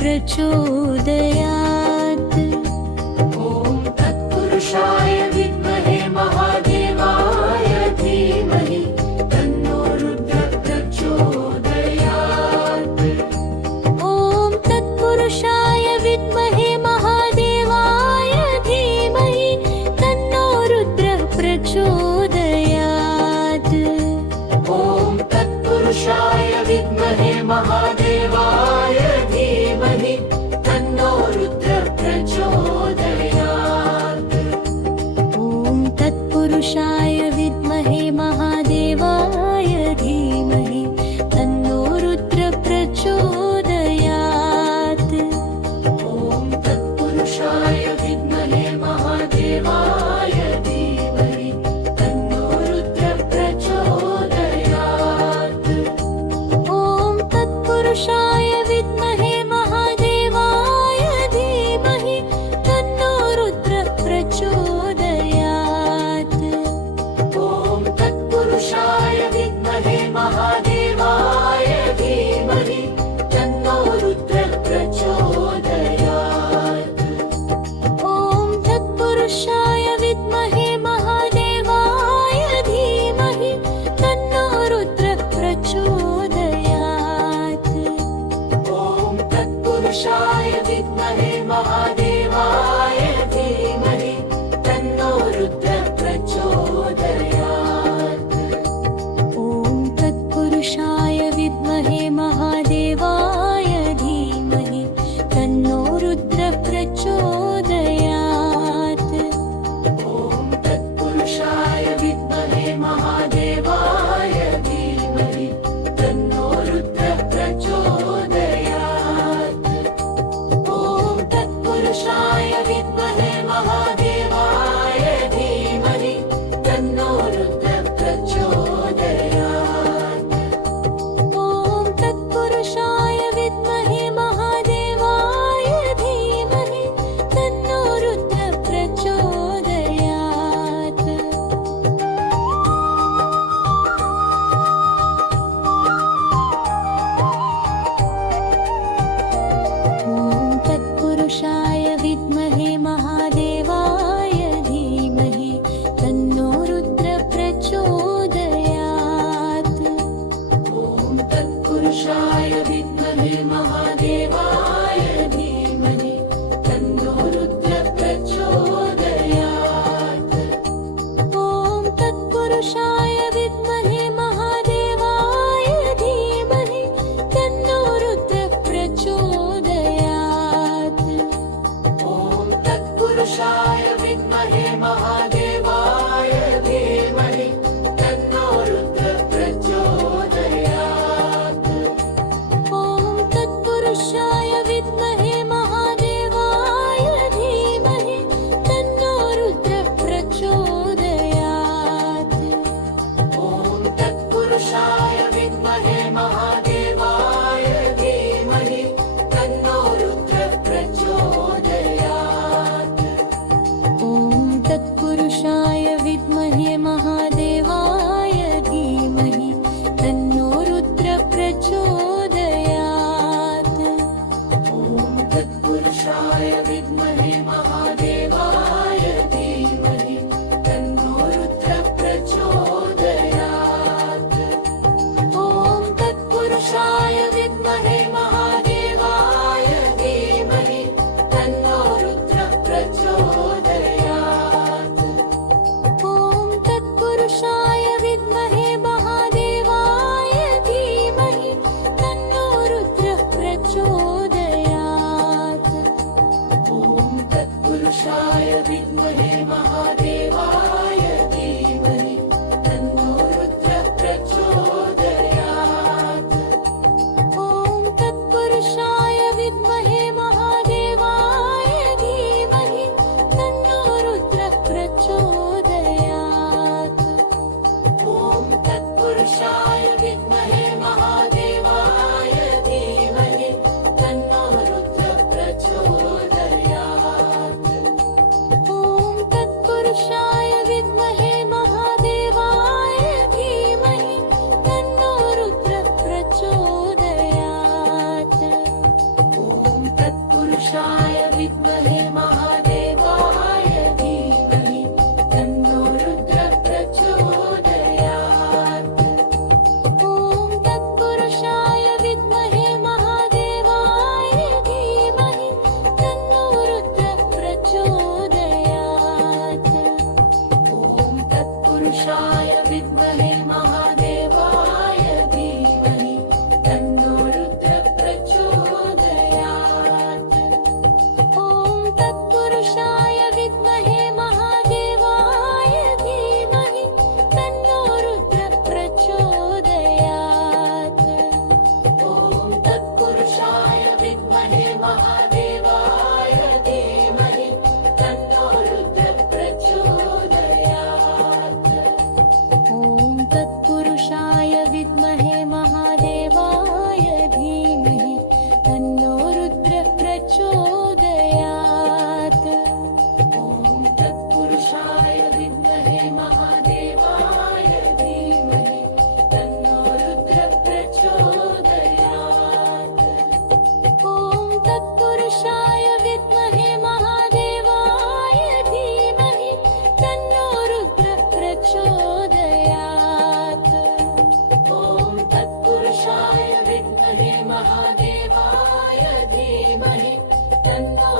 प्रचोदयात्। ॐ तत्पुरुषाय विद्महे महादेवाय धीमहि तन्नो रुद्रः प्रचोदयात्। ॐ तत्पुरुषाय विद्महे महादेवाय धीमहि तन्नो रुद्रः प्रचोदयात्। ॐ तत्पुरुषाय विद्महे महादेवाय धीमहि तन्नो रुद्रः प्रचोदयात्। ॐ तत्पुरुषाय विद्महे महादेवाय धीमहि तन्नो रुद्रः प्रचोदयात्। ॐ तत्पुरुषाय विद्महे महादेवाय धीमहि तन्नो रुद्रः प्रचोदयात्। ॐ तत्पुरुषाय विद्महे महादेवाय धीमहि तन्नो रुद्रः प्रचोदयात्। ॐ तत्पुरुषाय विद्महे महादेवाय धीमहि तन्नो रुद्रः प्रचोदयात्। ॐ तत्पुरुषाय विद्महे महादेवाय धीमहि तन्नो रुद्रः प्रचोदयात्। ॐ तत्पुरुषाय विद्महे महादेवाय धीमहि तन्नो रुद्रः प्रचोदयात्। ॐ तत्पुरुषाय विद्महे महादेवाय धीमहि तन्नो रुद्रः प्रचोदयात्। ॐ तत्पुरुषाय विद्महे महादेवाय धीमहि तन्नो रुद्रः प्रचोदयात्। ॐ तत्पुरुषाय विद्महे महादेवाय धीमहि तन्नो रुद्रः प्रचोदयात्। ॐ तत्पुरुषाय विद्महे महादेवाय धीमहि तन्नो रुद्रः प्रचोदयात्। ॐ तत्पुरुषाय विद्महे महादेवाय धीमहि तन्नो रुद्रः प्रचोदयात्। ॐ तत्पुरुषाय विद्महे महादेवाय धीमहि तन्नो रुद्रः प्रचोदयात्। ॐ तत्पुरुषाय विद्महे महादेवाय धीमहि तन्नो रुद्रः प्रचोदयात्। ॐ तत्पुरुषाय विद्महे महादेवाय धीमहि तन्नो रुद्रः प्रचोदयात्। ॐ तत्पुरुषाय विद्महे महादेवाय धीमहि तन्नो रुद्रः प्रचोदयात्। ॐ तत्पुरुषाय विद्महे महादेवाय धीमहि तन्नो रुद्रः प्रचोदयात्। ॐ तत्पुरुषाय विद्महे महादेवाय धीमहि तन्नो रुद्रः प्रचोदयात्। ॐ तत्पुरुषाय विद्महे महादेवाय धीमहि तन्नो रुद्रः प्रचोदयात्। ॐ तत्पुरुषाय विद्महे महादेवाय धीमहि तन्नो रुद्रः प्रचोदयात्। ॐ तत्पुरुषाय विद्महे महादेवाय धीमहि तन्नो रुद्रः प्रचोदयात्। ॐ तत्पुरुषाय विद्महे महादेवाय धीमहि तन्नो रुद्रः प्रचोदयात्। ॐ तत्पुरुषाय विद्महे महादेवाय धीमहि तन्नो रुद्रः प्रचोदयात्। ॐ तत्पुरुषाय विद्महे महादेवाय धीमहि तन्नो रुद्रः प्रचोदयात्। ॐ तत्पुरुषाय विद्महे महादेवाय धीमहि तन्नो रुद्रः प्रचोदयात्। ॐ तत्पुरुषाय विद्महे महादेवाय धीमहि तन्नो रुद्रः प्रचोदयात्। ॐ तत्पुरुषाय विद्महे महादेवाय धीमहि तन्नो रुद्रः प्रचोदयात्। ॐ तत्पुरुषाय विद्महे महादेवाय धीमहि तन्नो रुद्रः प्रचोदयात्। ॐ तत्पुरुषाय विद्महे महादेवाय धीमहि तन्नो रुद्रः प्रचोदयात्। ॐ तत्पुरुषाय विद्महे महादेवाय धीमहि तन्नो